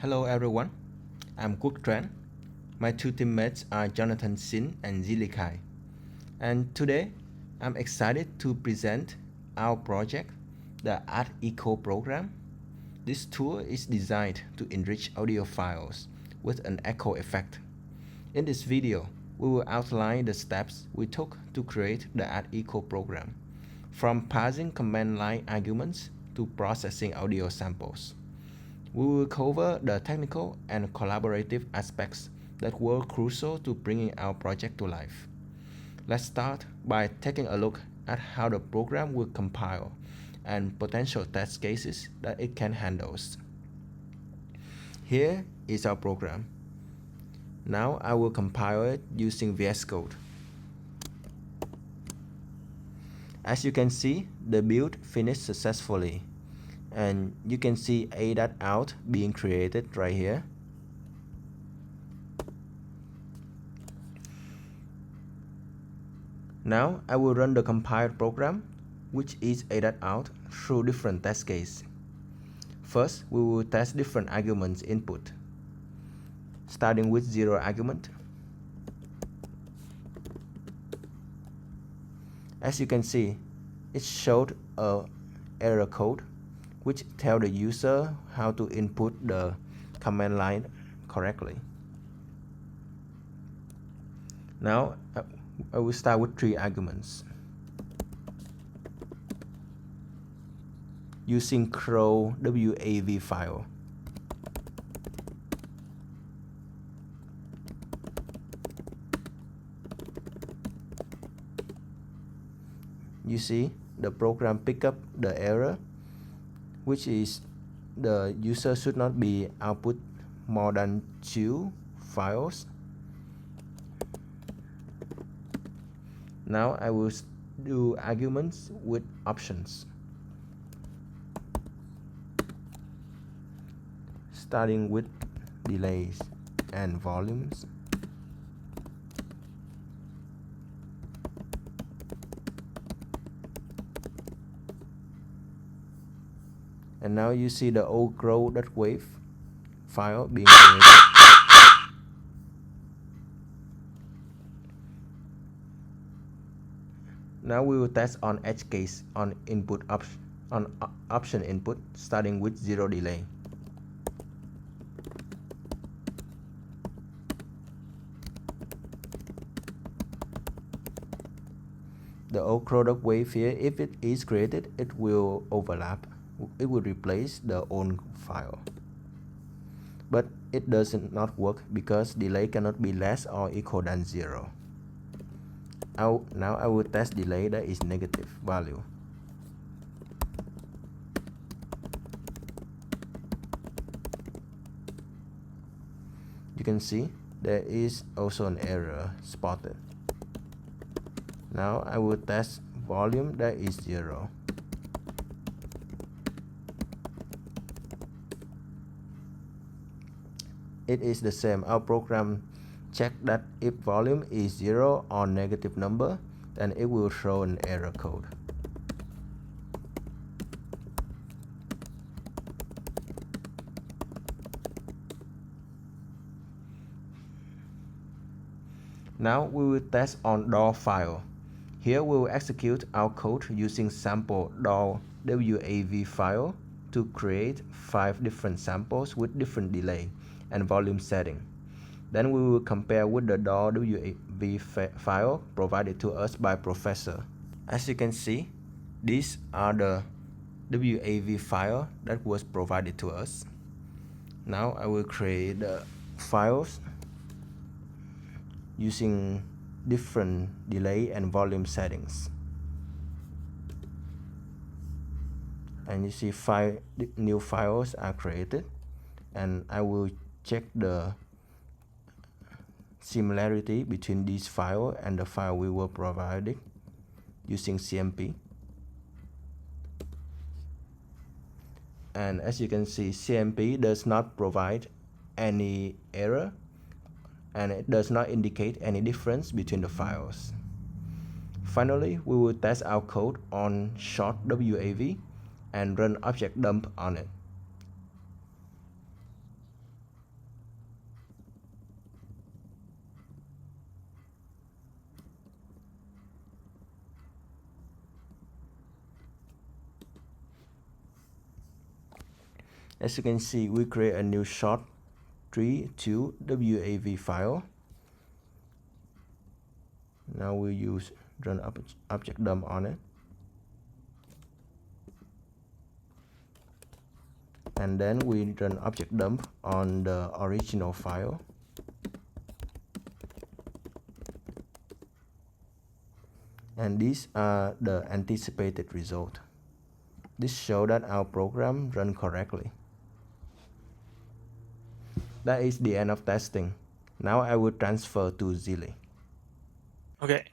Hello everyone, I'm Quốc Tran. My two teammates are Jonathan Sin and Zili Kai. And today, I'm excited to present our project, the Addecho program. This tool is designed to enrich audio files with an echo effect. In this video, we will outline the steps we took to create the Addecho program, from passing command line arguments to processing audio samples. We will cover the technical and collaborative aspects that were crucial to bringing our project to life. Let's start by taking a look at how the program will compile and potential test cases that it can handle. Here is our program. Now I will compile it using VS Code. As you can see, the build finished successfully, and you can see A.out being created right here. Now I will run the compiled program, which is A.out, through different test cases. First, we will test different arguments input, starting with 0 argument. As you can see, it showed a error code which tells the user how to input the command line correctly. Now I will start with 3 arguments. Using crow WAV file. You see, the program pick up the error, which is the user should not be output more than 2 files. Now I will do arguments with options, starting with delays and volumes. And now you see the old crow.wave file being created. Now we will test on edge case on input option input, starting with 0 delay. The old crow.wave here, if it is created, it will overlap. It will replace the old file. But it does not work because delay cannot be less or equal than 0. Now I will test delay that is negative value. You can see there is also an error spotted. Now I will test volume that is 0. It is the same. Our program check that if volume is 0 or negative number, then it will throw an error code. Now we will test on DAW file. Here we will execute our code using sample DAW WAV file to create 5 different samples with different delay and volume setting. Then we will compare with the DAW WAV file provided to us by Professor. As you can see, these are the WAV file that was provided to us. Now I will create the files using different delay and volume settings. And you see 5 new files are created, and I will check the similarity between this file and the file we were provided using CMP. And as you can see, CMP does not provide any error, and it does not indicate any difference between the files. Finally, we will test our code on short WAV and run object dump on it. As you can see, we create a new short tree to WAV file. Now we use run object dump on it. And then we run object dump on the original file. And these are the anticipated result. This shows that our program run correctly. That is the end of testing. Now I will transfer to Zili. Okay.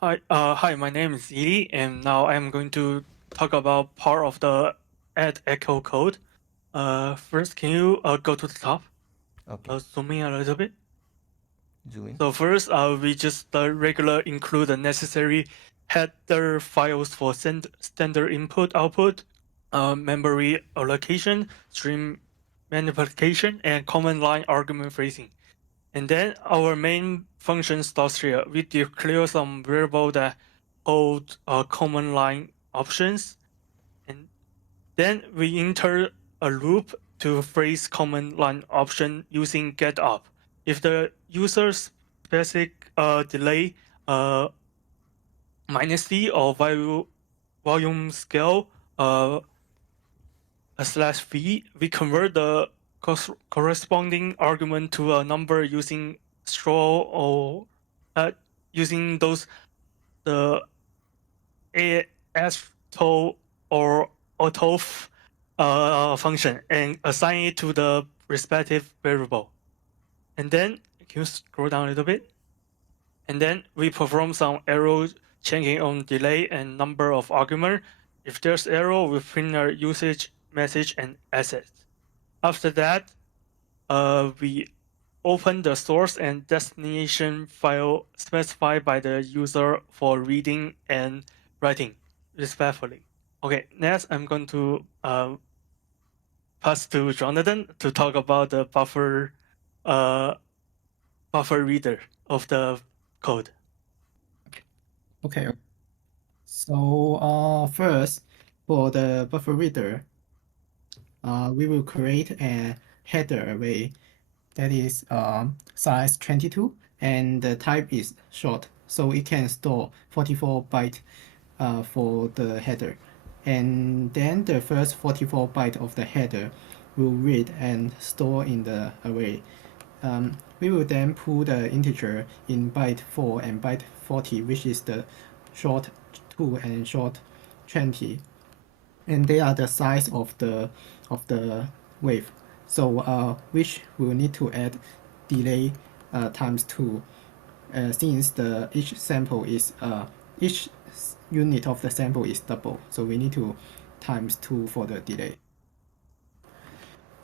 Hi, my name is Zili, and now I'm going to talk about part of the Addecho code. First, can you go to the top? Okay, Zoom in a little bit. zoom in. So first, we just regular include the necessary header files for standard input output, memory allocation, stream manipulation, and command line argument phrasing. And then our main function starts here. We declare some variable that hold command line options, and then we enter a loop to phrase command line option using getUp. If the user's specific delay -c or volume scale /v, we convert the corresponding argument to a number using straw or using those the ASTO or AUTOF function and assign it to the respective variable. And then can you scroll down a little bit? And then we perform some arrow checking on delay and number of argument. If there's error, we print a usage message and asset. After that, we open the source and destination file specified by the user for reading and writing, respectively. Okay, next I'm going to pass to Jonathan to talk about the uh, buffer reader of the code. Okay. So first, for the buffer reader, we will create a header array that is size 22 and the type is short, so it can store 44 byte for the header. And then the first 44 byte of the header will read and store in the array. We will then pull the integer in byte 4 and byte 40, which is the short 2 and short 20, and they are the size of the wave. So which will need to add delay times 2, since each sample is each unit of the sample is double, so we need to times 2 for the delay.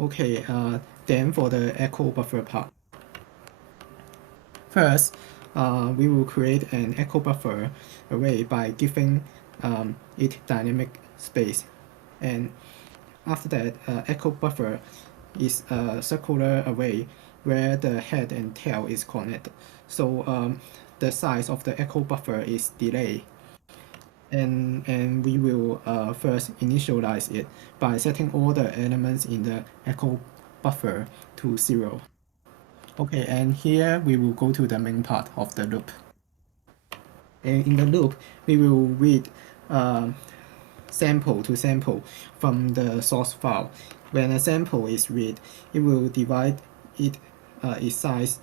Okay, then for the echo buffer part. First, we will create an echo buffer array by giving it dynamic space. And after that, echo buffer is a circular array where the head and tail is connected. So the size of the echo buffer is delay. And we will first initialize it by setting all the elements in the echo buffer to 0. Okay, and here we will go to the main part of the loop. And in the loop, we will read sample to sample from the source file. When a sample is read, it will divide its size,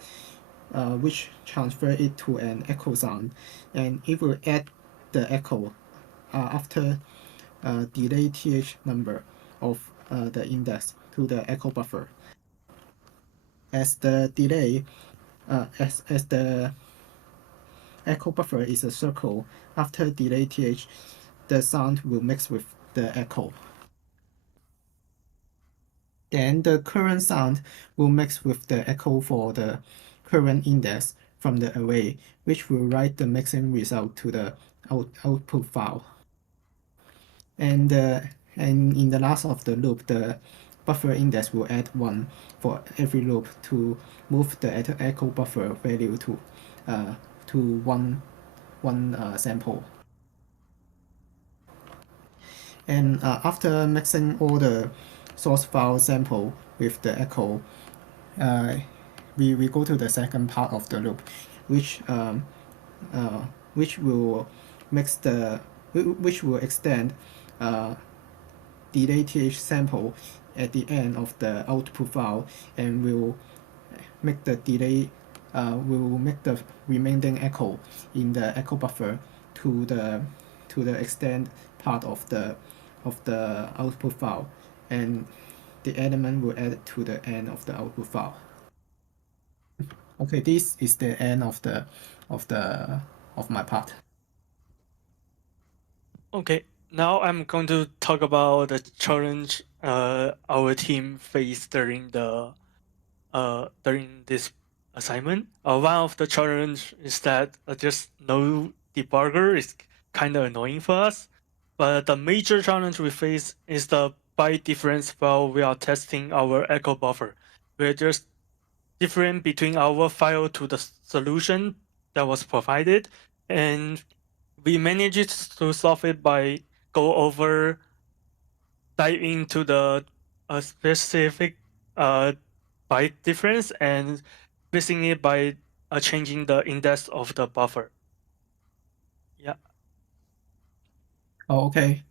which transfer it to an echo sound, and it will add the echo after delay th number of the index to the echo buffer. As the delay, as the echo buffer is a circle, after delay th, the sound will mix with the echo. Then the current sound will mix with the echo for the current index from the array, which will write the mixing result to the output file. And in the last of the loop, the buffer index will add 1 for every loop to move the echo buffer value to one sample. And after mixing all the source file sample with the echo, we go to the second part of the loop, which will which will extend delay th sample at the end of the output file, and will make the delay will make the remaining echo in the echo buffer to the extend part of the output file, and the element will add to the end of the output file. Okay, this is the end of my part. Okay, now I'm going to talk about the challenge our team faced during this assignment. One of the challenge is that just no debugger is kind of annoying for us. But the major challenge we face is the byte difference while we are testing our echo buffer. We're just different between our file to the solution that was provided, and we managed to solve it by dive into the specific byte difference and fixing it by changing the index of the buffer. Yeah. Oh, okay.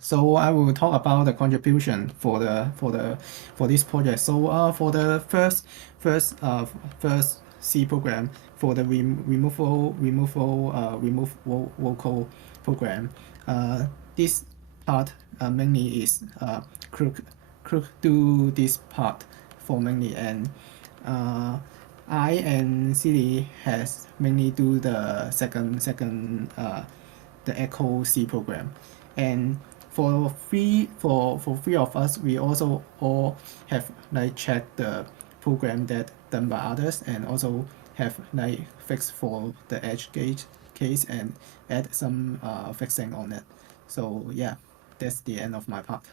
So I will talk about the contribution for this project. So for the first C program, for the removal vocal program, this part mainly is Crook do this part for mainly, and I and Silly has mainly do the second the Echo C program. And for three of us, we also all have like checked the program that done by others, and also have like fixed for the edge gauge case and add some fixing on it. So yeah, that's the end of my part.